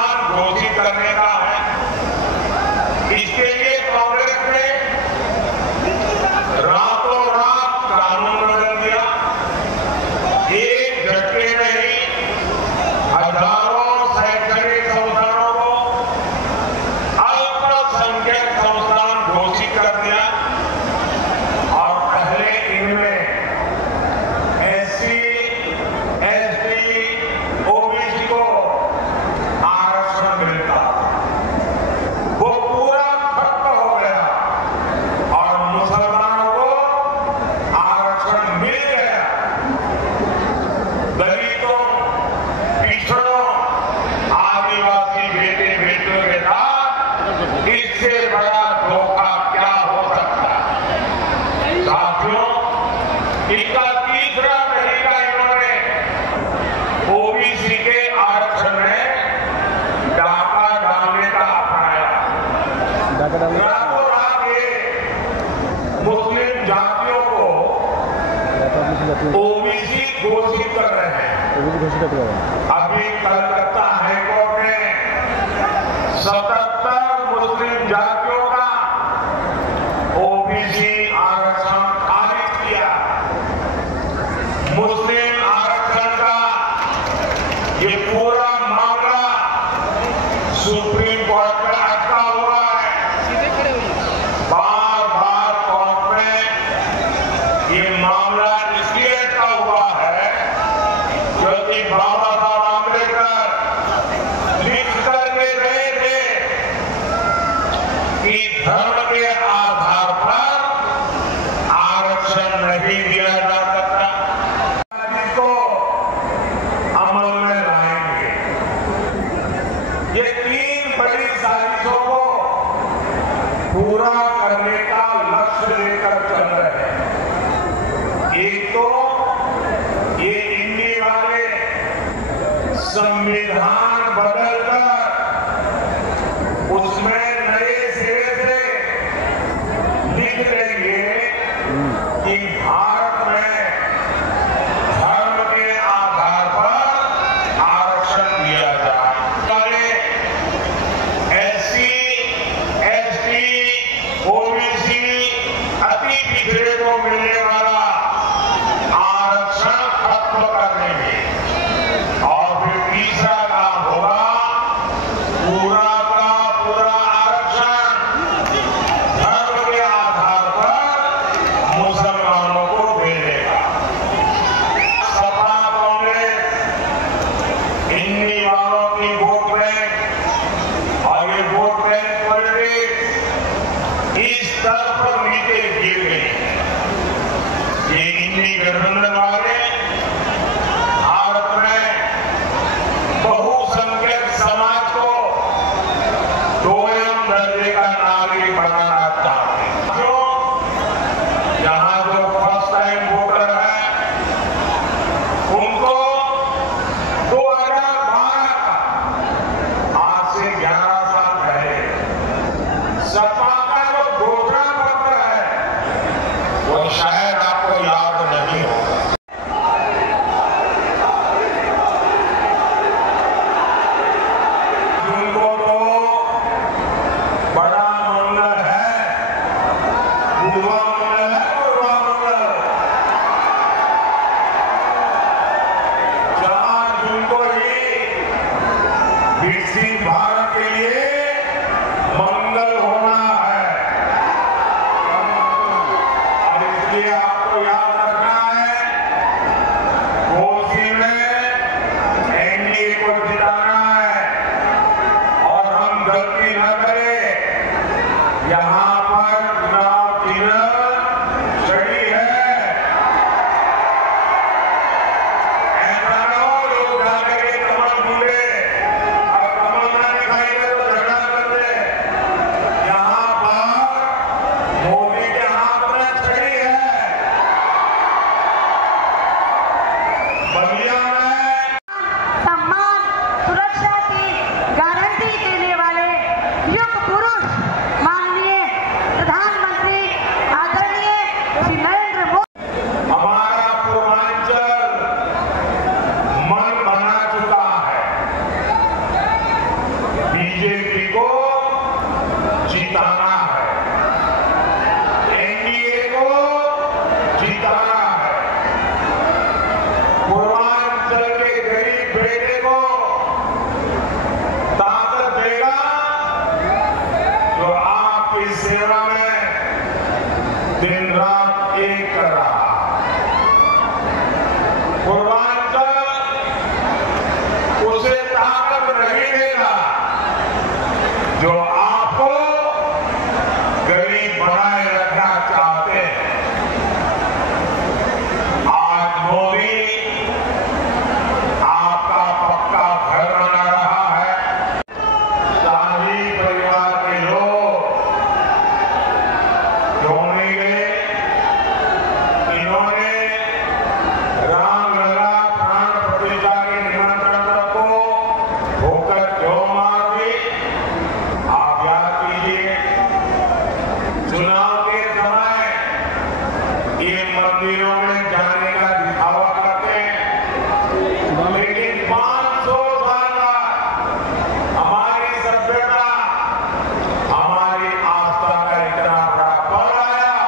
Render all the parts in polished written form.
संविधान घोषित करने का है। इसके लिए कांग्रेस ने रातों रात कानून बदल दिया। एक झटके में ही हजारों शैक्षणिक संस्थानों को अल्पसंख्यक संस्थान घोषित कर दिया और पहले इनमें एससी, एसटी, ओबीसी को आरक्षण मिलता, वो पूरा खत्म हो गया और मुसलमानों को आरक्षण मिल गया। दलितों, पिछड़ों, आदिवासी बेटे बेटियों के साथ इससे बड़ा धोखा क्या हो सकता है। साथियों, इसका तीसरा तरीका इन्होंने ओबीसी के आरक्षण में डाका डालने का अपनाया। रातों रात ये मुस्लिम जातियों को ओबीसी घोषित कर रहे हैं। अभी कलकत्ता हाईकोर्ट ने 77 मुस्लिम जातियों का ओबीसी आरक्षण खारिज किया। मुस्लिम आरक्षण का ये पूरा मामला सुप्रीम कोर्ट में अटका हुआ है। बार बार कोर्ट में ये मामला इसलिए अटका हुआ है क्योंकि बाबा साहब आंबेडकर लिख करके गए थे कि धर्म के आधार पर आरक्षण नहीं दिया जा सकता। इसको अमल में लाएंगे। ये 3 बड़ी साजिशों को पूरा करने का लक्ष्य लेकर चल रहे हैं। एक तो ये इंडी वाले संविधान बदलकर उसमें नए सिरे से लिख देंगे कि भारत में धर्म के आधार पर आरक्षण दिया जाए। एससी, एसटी, ओबीसी, अति पिछड़े को मिलने वाला आरक्षण खत्म कर देंगे। और फिर तीसरा काम होगा पूरा का पूरा आरक्षण धर्म के आधार पर मुसलमानों को देने का। सपा कांग्रेस इन्हीं वालों की वोट बैंक और ये वोट बैंक पॉलिटिक्स इस स्तर पर नीचे गिर गई। ये इन्हीं गठबंधन वाले भारत में बहुसंख्यक समाज को दोयम दर्जे का नागरिक बनाना चाहते हैं। यहाँ जो फर्स्ट टाइम वोटर है उनको 2012 का आज से 11 साल पहले सपा का जो घोषणा पत्र है वो शायद आपको याद नहीं होगा। उनको तो बड़ा मंगल है, बुढ़वा मंगल है, बुढ़वा मंगल। 4 जून को ही विकसित भारत के लिए मंगल होना है और इसलिए आपको याद रखना है कोसी में एनडीए को जिताना है और हम गलती न करें। यहाँ पर चुनाव चिन्ह छड़ी है। ऐसा न हो लोग जाकर के कमल ढूंढे और कमल न दिखाई दे तो झगड़ा कर दे। यहाँ पर मोदी के हाथ में छड़ी है। बलिया में सम्मान, सुरक्षा की गारंटी देने वाले युग पुरुष माननीय बीजेपी को जिताना है, एनडीए को जिताना है, पूर्वांचल के गरीब बेटे को ताकत देगा जो आपकी सेवा में दिन रात एक कर रहा। पूर्वांचल उसे ताकत नहीं देगा जो आपको गरीब बनाए रखना चाहते हैं। आज मोदी आपका पक्का घर बना रहा है। शाही परिवार के लोग क्यों नहीं गए? इन्होंने रामलला प्राण प्रतिष्ठा के निमंत्रण को होकर क्यों मार दी? आप याद कीजिए, चुनाव के समय ये मंदिरों में जाने का दिखावा करते हैं, लेकिन 500 साल बाद हमारी सभ्यता, हमारी आस्था का इतना बड़ा पल आया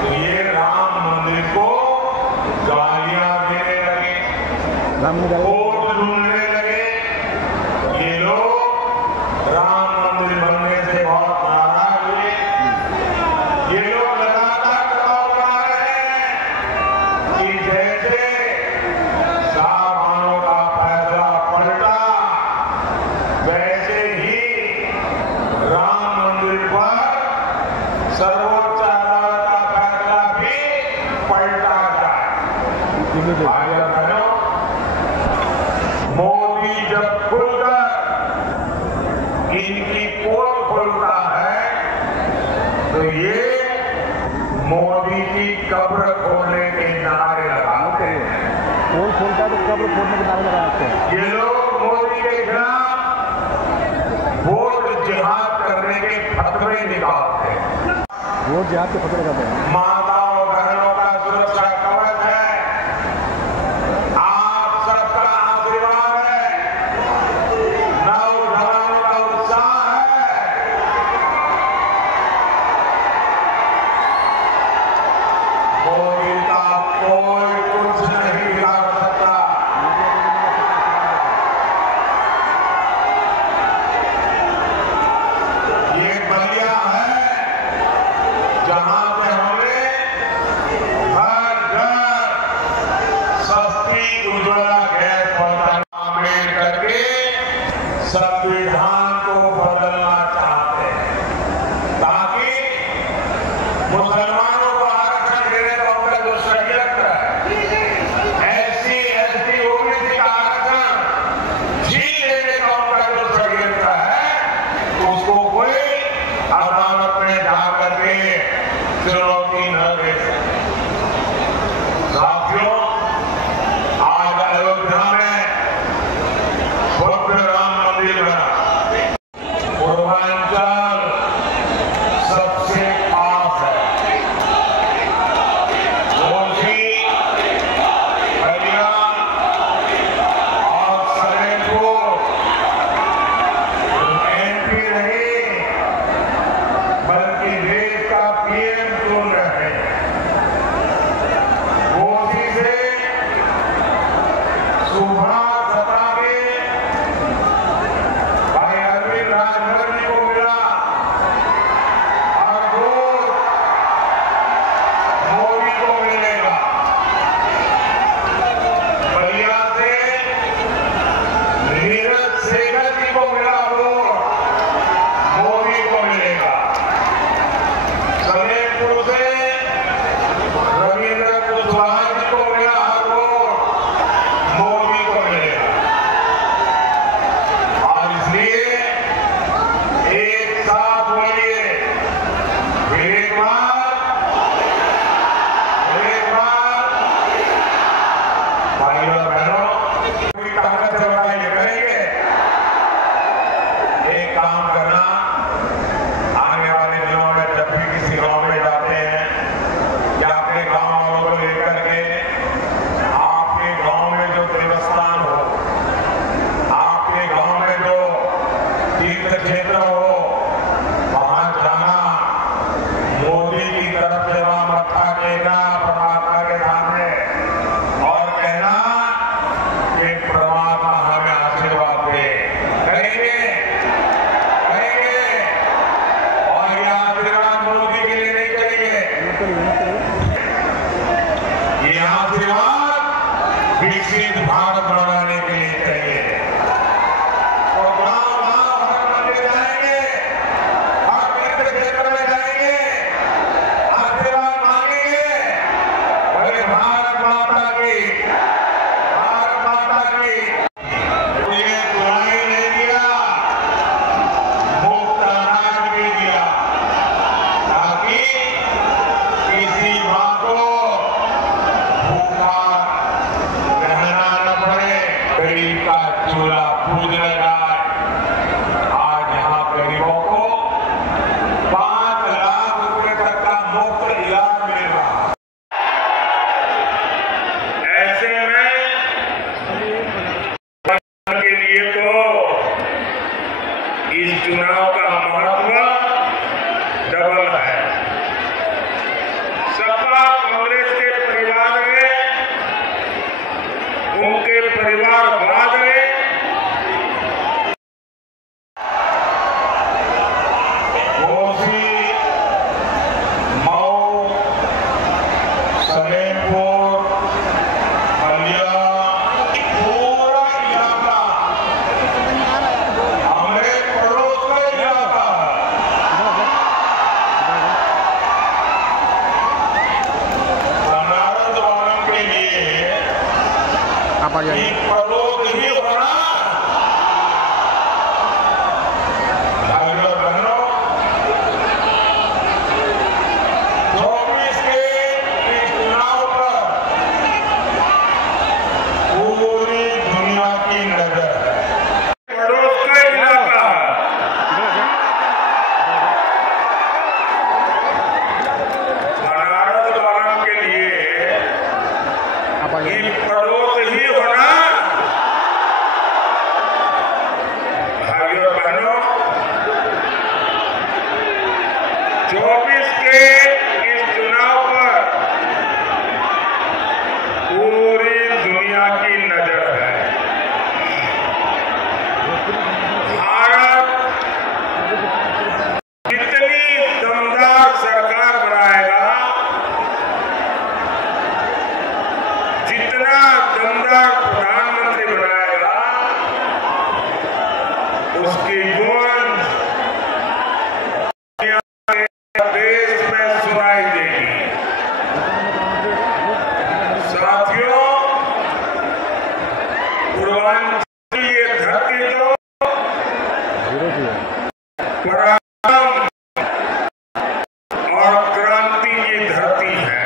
तो ये राम मंदिर को गालियां देने लगे, वोट ढूंढने लगे। ये लोग राम मंदिर बनने से बहुत नाराज हुए। ये लोग लगातार दबाव बना रहे हैं कि जैसे सामानों का फैसला पलटा, वैसे ही राम मंदिर पर सर्वोच्च अदालत का फैसला भी पलटा जाए। भाइयों बहनों, मोदी जब खुलकर इनकी पोल खोलता है तो ये मोदी की कब्र खोलने के नारे लगाते हैं। पोल खोलता है तो कब्र खोलने के नारे लगाते हैं। ये लोग मोदी के खिलाफ वोट जिहाद करने के फतवे निकालते हैं। वोट जिहाद के फतवे लगाते हैं। माताओं बहनों का सुरक्षा कवच है, आप सबका आशीर्वाद है, नौजवानों का उत्साह है। मोदी का कोई कुछ नहीं बिगाड़ सकता। ये बलिया है जहां पे हमें हर घर सस्ती उज्ज्वला गैस पहुंचाना करके संविधान को बदलना चाहते हैं ताकि मुसलमानों को आरक्षण देने का उनका जो षड्यंत्र है, एससी एसटी ओबीसी का आरक्षण छीन लेने का उनका जो षड्यंत्र है, उसको कोई अदालत में जाकर के चुनौती न दे सके। साथियों, आज अयोध्या में भव्य राम मंदिर बना। पूर्वांचल सबसे खास है। कोसी, बलिया और सलेमपुर एमपी नहीं बल्कि देश का पीएम चुन रहे हैं। कोसी से सुभाष सत्ता के भाई अरविंद राजभर जी को मिला और वोट मोदी को मिलेगा। बलिया से नीरज शेखर जी को मिला वोट मोदी को मिलेगा। सलेमपुर से रविंद्र कुशवाहा जी को मिला वोट मोदी को मिलेगा। और इसलिए एक साथ बोलिए, एक बार भाइयों बहनों, पूरी ताकत से लड़ाई करेंगे। एक काम करना, आने वाले दिनों में जब भी किसी गांव में जाते हैं या अपने गांव वालों को लेकर के आपके गांव में जो देवस्थान हो, आपके गांव में जो तीर्थ तीर्थ क्षेत्र हो वहां जाना, मोदी की तरफ से वहां मत्था टेकना परमात्मा के सामने और कहना कि परमात्मा हमें आशीर्वाद दे। करेंगे करेंगे, और ये आशीर्वाद मोदी के लिए नहीं चाहिए, ये आशीर्वाद विकसित भारत बनाने के लिए चाहिए। तो गांव-गांव हर मंदिर जाएंगे, हर तीर्थ क्षेत्र में जाएंगे, आशीर्वाद मांगेंगे। बोले भारत माता की, भारत माता की। मुझे दुआई नहीं दिया, मुफ्त अनाज भी दिया, ताकि किसी मां को भूखा रहना न पड़े, गरीब का चूल्हा पूज न जाए। आज यहाँ गरीबों को 5 लाख रुपए तक का मुफ्त इलाज मिल रहा है। ऐसे में के लिए तो इस चुनाव का महत्व डबल है। सपा कांग्रेस के परिवार में, उनके परिवारवाद में घोसी, मऊ, सलेमपुर, बलिया, पूरा इलाका हमारे पड़ोस का इलाका बनारस वालों के लिए आप आ जाइए। पड़ोस ही होना। भाइयों बहनों, 24 के इस चुनाव पर पूरी दुनिया की नजर है। पड़ोस का इलाका बनारस वालों के लिए आप आ जाइए। पड़ोस ही होना। भाइयों बहनों, 24 के इस चुनाव पर पूरी दुनिया की नजर है। भारत जितनी दमदार सरकार बनाएगा, जितना दमदार प्रधानमंत्री बनाएगा, उसकी गूंज देश में सुनाई देगी। साथियों, पूर्वांचल की ये धरती तो पराक्रम और क्रांति की धरती है।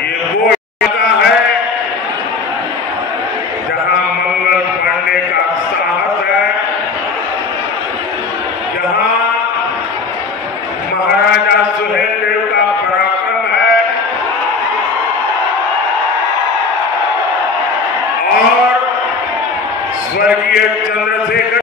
ये वो इलाका है जहां मंगल पांडे का साहस है, जहां महाराजा सुहेलदेव का पराक्रम है और स्वर्गीय चंद्रशेखर